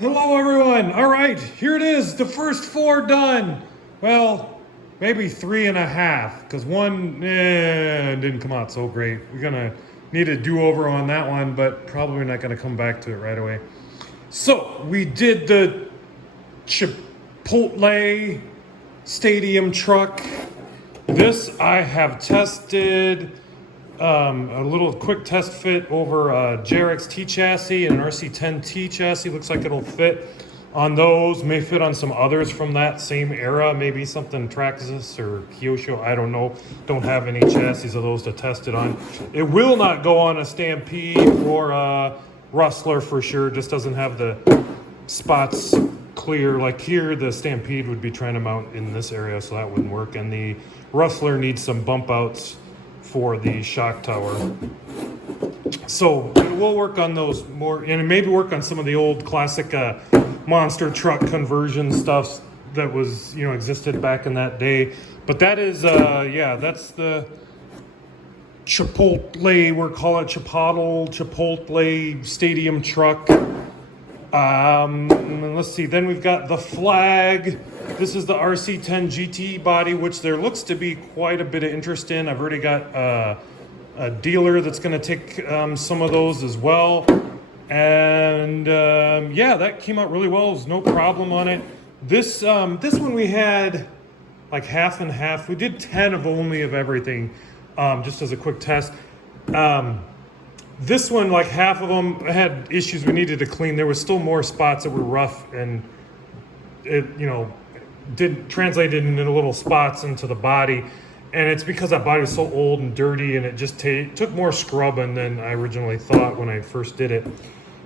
Hello everyone! Alright, here it is, the first 4 done! Well, maybe 3.5, because one didn't come out so great. We're gonna need a do-over on that one, but probably not gonna come back to it right away. So, we did the Chipotle stadium truck. This I have tested. A little quick test fit over a JRX T chassis and an RC10T chassis. Looks like it'll fit on those. May fit on some others from that same era. Maybe something Traxxas or Kyosho. I don't know. Don't have any chassis of those to test it on. It will not go on a Stampede or a Rustler for sure. Just doesn't have the spots clear. Like here, the Stampede would be trying to mount in this area, so that wouldn't work. And the Rustler needs some bump outs for the shock tower. So we'll work on those more, and maybe work on some of the old classic monster truck conversion stuff that was, existed back in that day. But that is, that's the Chipotle, we'll call it Chipotle stadium truck. Let's see, then we've got the flag. This is the RC10 GT body, which there looks to be quite a bit of interest in. I've already got a dealer that's going to take some of those as well. And that came out really well. There's no problem on it. This one we had like half and half. We did 10 of only of everything, just as a quick test. This one, like half of them had issues we needed to clean. There was still more spots that were rough, and it, did translated into little spots into the body. And it's because that body was so old and dirty, and it just took more scrubbing than I originally thought when I first did it.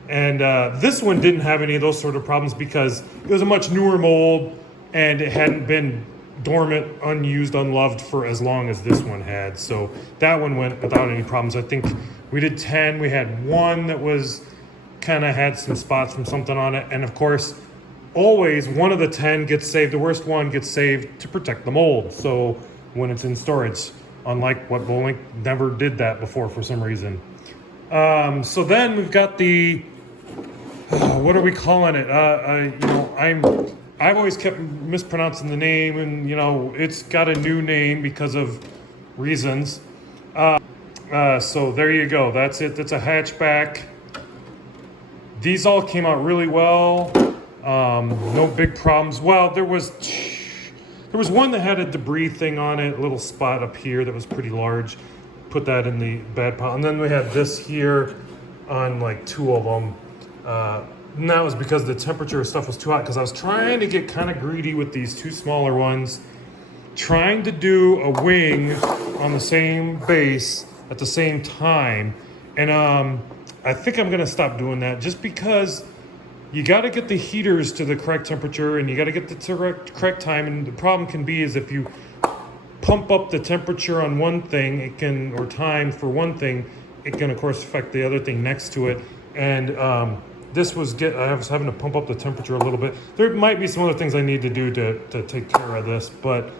And this one didn't have any of those sort of problems because it was a much newer mold, and it hadn't been dormant, unused, unloved for as long as this one had. So that one went without any problems. I think we did 10. We had one that was kind of had some spots from something on it. And of course, always one of the 10 gets saved. The worst one gets saved to protect the mold. So when it's in storage, unlike what Bolink never did that before for some reason. So then we've got the, what are we calling it? I've always kept mispronouncing the name, and it's got a new name because of reasons. So there you go. That's it. That's a hatchback. These all came out really well. No big problems. Well, there was one that had a debris thing on it, a little spot up here that was pretty large. Put that in the bad pile. And then we had this here on like 2 of them. And that was because the temperature of stuff was too hot, because I was trying to get kind of greedy with these 2 smaller ones, trying to do a wing on the same base at the same time. And I think I'm going to stop doing that, just because you got to get the heaters to the correct temperature, and you got to get the correct time. And the problem can be is if you pump up the temperature on one thing, it can, or time for one thing, it can of course affect the other thing next to it. And I was having to pump up the temperature a little bit. There might be some other things I need to do to take care of this, but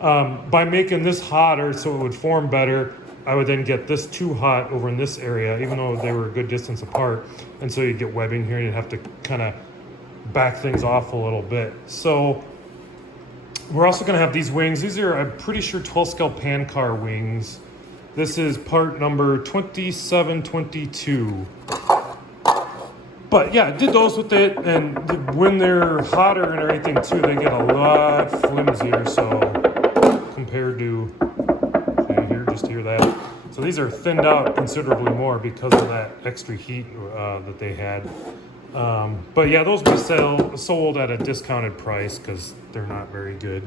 by making this hotter so it would form better, I would then get this too hot over in this area, even though they were a good distance apart. And so you get webbing here, and you'd have to kind of back things off a little bit. So we're also going to have these wings. These are, I'm pretty sure, 12 scale pan car wings. This is part number 2722. But yeah, I did those with it, and when they're hotter and everything too, they get a lot flimsier. So compared to, just hear that. So these are thinned out considerably more because of that extra heat that they had. But yeah, those will be sold at a discounted price because they're not very good.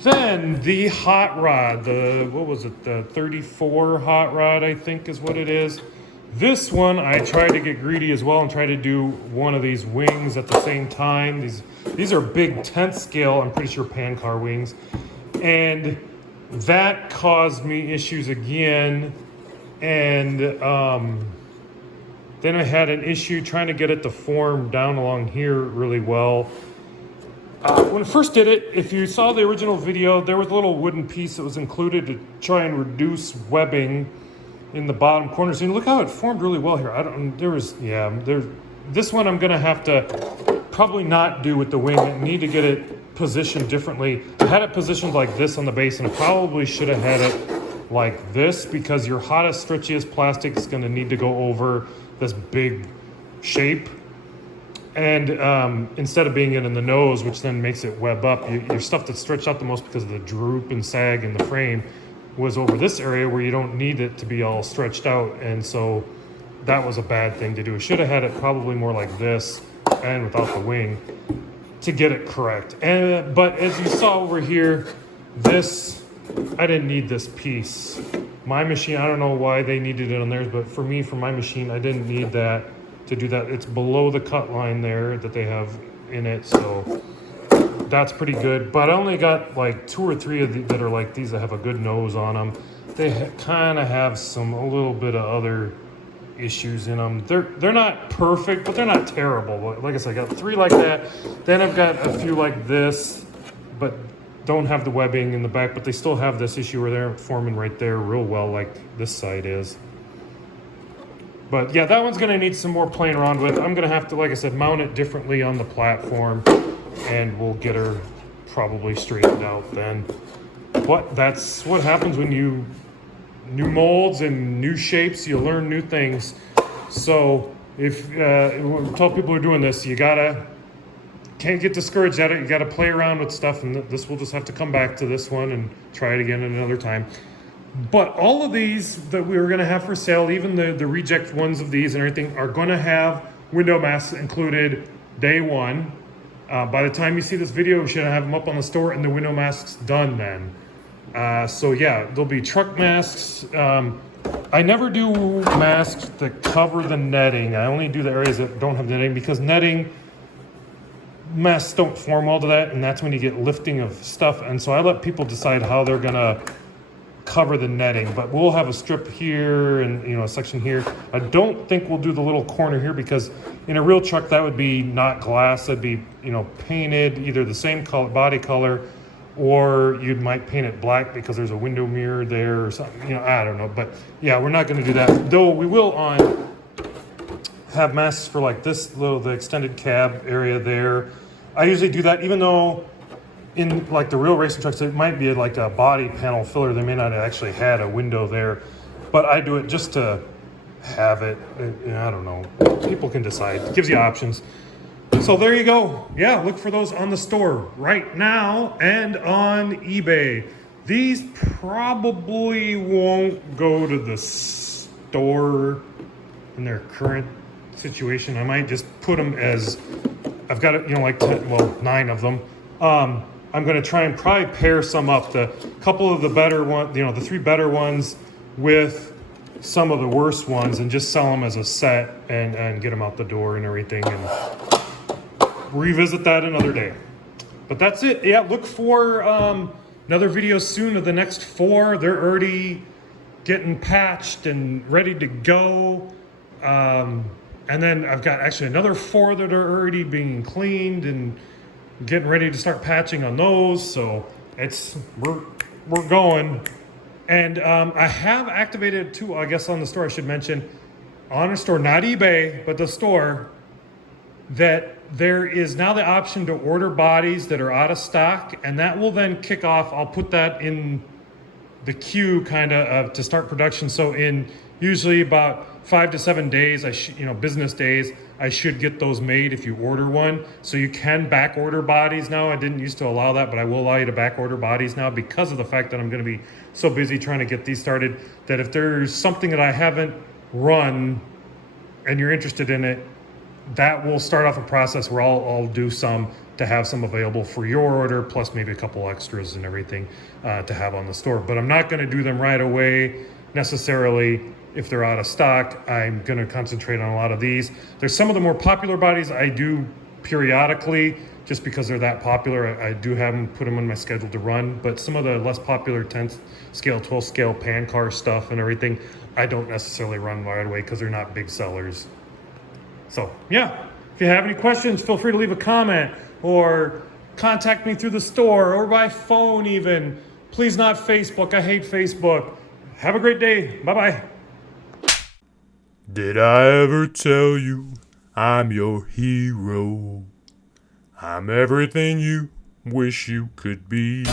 Then the hot rod, the 34 hot rod, I think is what it is. This one, I tried to get greedy as well and try to do one of these wings at the same time. These are big 10th scale, I'm pretty sure, pan car wings. And that caused me issues again. And then I had an issue trying to get it to form down along here really well. When I first did it, if you saw the original video, there was a little wooden piece that was included to try and reduce webbing in the bottom corners. And look how it formed really well here. This one I'm gonna have to probably not do with the wing. I need to get it positioned differently. I had it positioned like this on the base, and I probably should have had it like this, because your hottest, stretchiest plastic is gonna need to go over this big shape. And instead of being in the nose, which then makes it web up, your stuff that's stretched out the most because of the droop and sag in the frame was over this area where you don't need it to be all stretched out. And so that was a bad thing to do. I should have had it probably more like this and without the wing to get it correct. But as you saw over here, this, I didn't need this piece. My machine, I don't know why they needed it on theirs, but for me, for my machine, I didn't need that to do that. It's below the cut line there that they have in it, so that's pretty good. But I only got like 2 or 3 of that are like these that have a good nose on them. They kind of have a little bit of other issues in them. They're not perfect, but they're not terrible. Like I said, I got 3 like that. Then I've got a few like this, but don't have the webbing in the back, but they still have this issue where they're forming right there real well like this side is. But yeah, that one's gonna need some more playing around with. I'm gonna have to, like I said, mount it differently on the platform, and we'll get her probably straightened out then. But that's what happens when you new molds and new shapes, you learn new things. So if tell people who are doing this, can't get discouraged at it. You gotta play around with stuff, and this will just have to come back to this one and try it again at another time. But all of these that we were gonna have for sale, even the reject ones of these and everything, are gonna have window masks included day one. By the time you see this video, we should have them up on the store and the window masks done then. So yeah, there'll be truck masks. I never do masks that cover the netting. I only do the areas that don't have netting, because netting masks don't form well to that, and that's when you get lifting of stuff. And so I let people decide how they're gonna cover the netting, but we'll have a strip here and a section here. I don't think we'll do the little corner here, because in a real truck that would be not glass, that'd be painted either the same color, body color, or you might paint it black because there's a window mirror there or something. I don't know, but yeah, we're not going to do that, though. We will have masks for like the extended cab area there. I usually do that, even though in like the real racing trucks, it might be like a body panel filler. They may not have actually had a window there, but I do it just to have it. I don't know. People can decide. It gives you options. So there you go. Yeah, look for those on the store right now and on eBay. These probably won't go to the store in their current situation. I might just put them as, I've got it, like 9 of them. I'm going to try and probably pair some up, the couple of the better ones, the 3 better ones with some of the worst ones, and just sell them as a set and get them out the door and everything, and revisit that another day. But that's it. Yeah, look for another video soon of the next 4. They're already getting patched and ready to go. And then I've got actually another 4 that are already being cleaned and getting ready to start patching on those. So we're going. And I have activated too, I guess on the store I should mention, on a store, not eBay, but the store, that there is now the option to order bodies that are out of stock, and that will then kick off. I'll put that in the queue kind of to start production. So in usually about 5 to 7 days, business days, I should get those made if you order one. So you can back order bodies now. I didn't used to allow that, but I will allow you to back order bodies now, because of the fact that I'm going to be so busy trying to get these started, that if there's something that I haven't run and you're interested in it, that will start off a process where I'll do some to have some available for your order, plus maybe a couple extras and everything to have on the store. But I'm not going to do them right away necessarily. If they're out of stock, I'm going to concentrate on a lot of these. There's some of the more popular bodies I do periodically, just because they're that popular. I do have them, put them on my schedule to run. But some of the less popular 10th scale, 12th scale pan car stuff and everything, I don't necessarily run right away because they're not big sellers. So yeah, if you have any questions, feel free to leave a comment or contact me through the store or by phone even. Please not Facebook. I hate Facebook. Have a great day. Bye-bye. Did I ever tell you I'm your hero. I'm everything you wish you could be.